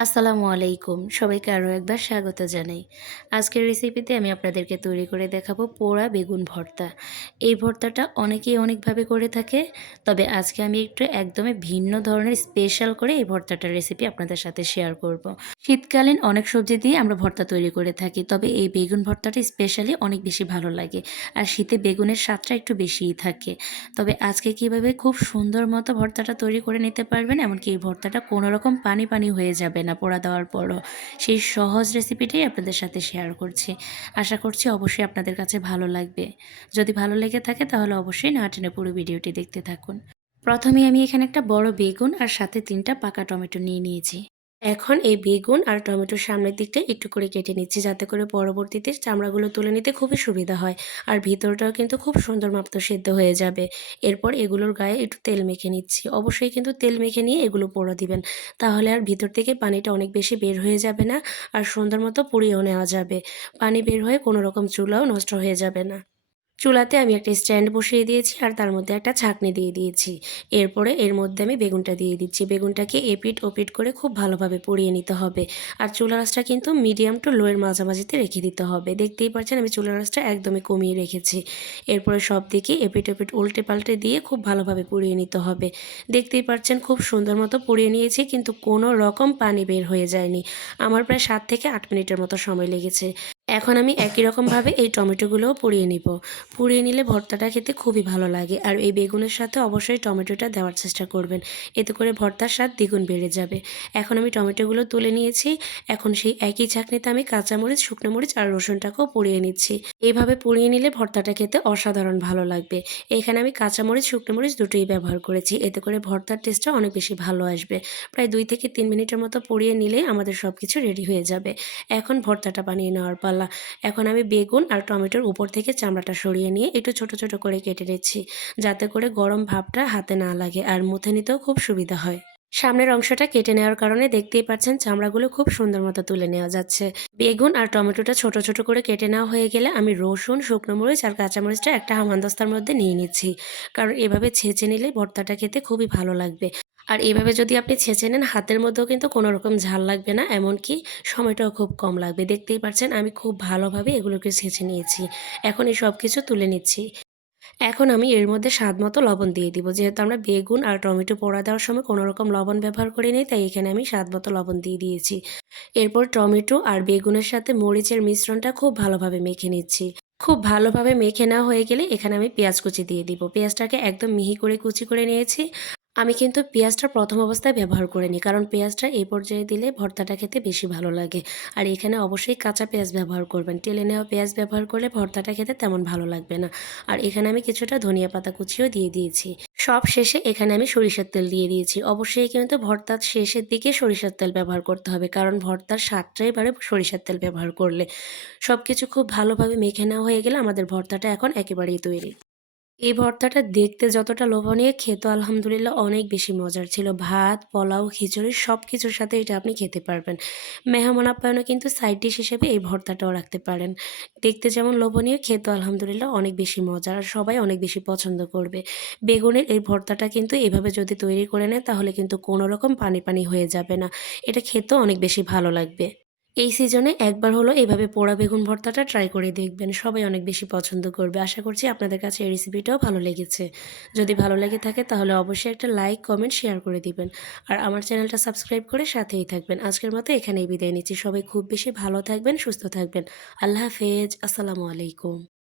আসসালামু আলাইকুম। সবাইকে আরও একবার স্বাগত জানাই। আজকের রেসিপিতে আমি আপনাদেরকে তৈরি করে দেখাবো পোড়া বেগুন ভর্তা। এই ভর্তাটা অনেকেই অনেকভাবে করে থাকে, তবে আজকে আমি একটু একদমই ভিন্ন ধরনের স্পেশাল করে এই ভর্তাটার রেসিপি আপনাদের সাথে শেয়ার করব। শীতকালীন অনেক সবজি দিয়ে আমরা ভর্তা তৈরি করে থাকি, তবে এই বেগুন ভর্তাটা স্পেশালি অনেক বেশি ভালো লাগে আর শীতে বেগুনের স্বাদটা একটু বেশিই থাকে। তবে আজকে কীভাবে খুব সুন্দর মতো ভর্তাটা তৈরি করে নিতে পারবেন, এমনকি এই ভর্তাটা কোনো রকম পানি পানি হয়ে যাবে না পোড়া দেওয়ার পরও সেই সহজ রেসিপিটাই আপনাদের সাথে শেয়ার করছি। আশা করছি অবশ্যই আপনাদের কাছে ভালো লাগবে। যদি ভালো লেগে থাকে তাহলে অবশ্যই না টেনে পুরো ভিডিওটি দেখতে থাকুন। প্রথমে আমি এখানে একটা বড় বেগুন আর সাথে তিনটা পাকা টমেটো নিয়ে নিয়েছি। এখন এই বেগুন আর টমেটোর সামনের দিকটা একটু করে কেটে নিচ্ছি যাতে করে পরবর্তীতে চামড়াগুলো তুলে নিতে খুবই সুবিধা হয়। আর ভিতরটাও কিন্তু খুব সুন্দর মাপ্ত সেদ্ধ হয়ে যাবে। এরপর এগুলোর গায়ে একটু তেল মেখে নিচ্ছি। অবশ্যই কিন্তু তেল মেখে নিয়ে এগুলো পোড়া দিবেন। তাহলে আর ভিতর থেকে পানিটা অনেক বেশি বের হয়ে যাবে না আর সুন্দর মতো পুড়িয়েও নেওয়া যাবে। পানি বের হয়ে কোনো রকম চুলাও নষ্ট হয়ে যাবে না। চুলাতে আমি একটা স্ট্যান্ড বসিয়ে দিয়েছি আর তার মধ্যে একটা ছাঁকনি দিয়ে দিয়েছি। এরপরে এর মধ্যে আমি বেগুনটা দিয়ে দিচ্ছি। বেগুনটাকে এপিট ওপিট করে খুব ভালোভাবে পুড়িয়ে নিতে হবে। আর চুলা রাসটা কিন্তু মিডিয়াম টু লোয়ের মাঝামাঝিতে রেখে দিতে হবে। দেখতেই পাচ্ছেন আমি চুলা রাসটা একদমই কমিয়ে রেখেছি। এরপরে সব দিকে এপিট ওপিট উল্টে পাল্টে দিয়ে খুব ভালোভাবে পুড়িয়ে নিতে হবে। দেখতেই পাচ্ছেন খুব সুন্দর মতো পুড়িয়ে নিয়েছি কিন্তু কোনো রকম পানি বের হয়ে যায়নি। আমার প্রায় সাত থেকে আট মিনিটের মতো সময় লেগেছে। এখন আমি একই রকমভাবে এই টমেটোগুলোও পুড়িয়ে নিব। পুড়িয়ে নিলে ভর্তাটা খেতে খুবই ভালো লাগে। আর এই বেগুনের সাথে অবশ্যই টমেটোটা দেওয়ার চেষ্টা করবেন। এতে করে ভর্তার স্বাদ দ্বিগুণ বেড়ে যাবে। এখন আমি টমেটোগুলো তুলে নিয়েছি। এখন সেই একই চাকনিতে আমি কাঁচামরিচ শুকনো মরিচ আর রসুনটাকেও পুড়িয়ে নিচ্ছি। এইভাবে পুড়িয়ে নিলে ভর্তাটা খেতে অসাধারণ ভালো লাগবে। এখানে আমি কাঁচামরিচ শুকনো মরিচ দুটোই ব্যবহার করেছি। এতে করে ভর্তার টেস্টটা অনেক বেশি ভালো আসবে। প্রায় দুই থেকে তিন মিনিটের মতো পুড়িয়ে নিলেই আমাদের সব কিছু রেডি হয়ে যাবে। এখন ভর্তাটা বানিয়ে নেওয়ার পালা। মশলা। এখন আমি বেগুন আর টমেটোর উপর থেকে চামড়াটা সরিয়ে নিয়ে একটু ছোট ছোট করে কেটে নিচ্ছি, যাতে করে গরম ভাবটা হাতে না লাগে আর মুথে নিতেও খুব সুবিধা হয়। সামনের অংশটা কেটে নেওয়ার কারণে দেখতেই পাচ্ছেন চামড়াগুলো খুব সুন্দর মতো তুলে নেওয়া যাচ্ছে। বেগুন আর টমেটোটা ছোট ছোট করে কেটে নেওয়া হয়ে গেলে আমি রসুন, শুকনো মরিচ আর কাঁচামরিচটা একটা হামানদস্তার মধ্যে নিয়ে নিচ্ছি। কারণ এভাবে ছেঁচে নিলে ভর্তাটা খেতে খুবই ভালো লাগবে। আর এভাবে যদি আপনি ছেঁচে নেন, হাতের মধ্যেও কিন্তু কোনো রকম ঝাল লাগবে না, এমনকি সময়টাও খুব কম লাগবে। দেখতেই পাচ্ছেন আমি খুব ভালোভাবে এগুলোকে ছেঁচে নিয়েছি। এখন এই সব কিছু তুলে নিচ্ছি। এখন আমি এর মধ্যে স্বাদ মতো লবণ দিয়ে দিব। যেহেতু আমরা বেগুন আর টমেটো পোড়া দেওয়ার সময় কোনো রকম লবণ ব্যবহার করি নি তাই এখানে আমি স্বাদ মতো লবণ দিয়ে দিয়েছি। এরপর টমেটো আর বেগুনের সাথে মরিচের মিশ্রণটা খুব ভালোভাবে মেখে নিচ্ছি। খুব ভালোভাবে মেখে নেওয়া হয়ে গেলে এখানে আমি পেঁয়াজ কুচি দিয়ে দিব। পেঁয়াজটাকে একদম মিহি করে কুচি করে নিয়েছি। আমি কিন্তু পেঁয়াজটা প্রথম অবস্থায় ব্যবহার করিনি, কারণ পেঁয়াজটা এই পর্যায়ে দিলে ভর্তাটা খেতে বেশি ভালো লাগে। আর এখানে অবশ্যই কাঁচা পেঁয়াজ ব্যবহার করবেন। টেলে নেওয়া পেঁয়াজ ব্যবহার করলে ভর্তাটা খেতে তেমন ভালো লাগবে না। আর এখানে আমি কিছুটা ধনিয়া পাতা কুচিও দিয়ে দিয়েছি। সব শেষে এখানে আমি সরিষার তেল দিয়ে দিয়েছি। অবশ্যই কিন্তু ভর্তার শেষের দিকে সরিষার তেল ব্যবহার করতে হবে, কারণ ভর্তার স্বাদটাই বাড়ে সরিষার তেল ব্যবহার করলে। সব কিছু খুব ভালোভাবে মেখে নেওয়া হয়ে গেলে আমাদের ভর্তাটা এখন একেবারেই তৈরি। এই ভর্তাটা দেখতে যতটা লোভনীয়, খেতে আলহামদুলিল্লাহ অনেক বেশি মজার ছিল। ভাত, পোলাও, খিচুড়ি সব কিছুর সাথে এটা আপনি খেতে পারবেন। মেহমান আপ্যায়নও কিন্তু সাইড ডিশ হিসেবে এই ভর্তাটাও রাখতে পারেন। দেখতে যেমন লোভনীয় খেতে আলহামদুলিল্লাহ অনেক বেশি মজার আর সবাই অনেক বেশি পছন্দ করবে। বেগুনের এই ভর্তাটা কিন্তু এভাবে যদি তৈরি করে নেয় তাহলে কিন্তু কোনো রকম পানি পানি হয়ে যাবে না। এটা খেতেও অনেক বেশি ভালো লাগবে। এই সিজনে একবার হলো এভাবে পোড়া বেগুন ভর্তাটা ট্রাই করে দেখবেন। সবাই অনেক বেশি পছন্দ করবে। আশা করছি আপনাদের কাছে এই রেসিপিটাও ভালো লেগেছে। যদি ভালো লেগে থাকে তাহলে অবশ্যই একটা লাইক কমেন্ট শেয়ার করে দিবেন। আর আমার চ্যানেলটা সাবস্ক্রাইব করে সাথেই থাকবেন। আজকের মতো এখানেই বিদায় নিচ্ছি। সবাই খুব বেশি ভালো থাকবেন, সুস্থ থাকবেন। আল্লাহ হাফেজ। আসসালামু আলাইকুম।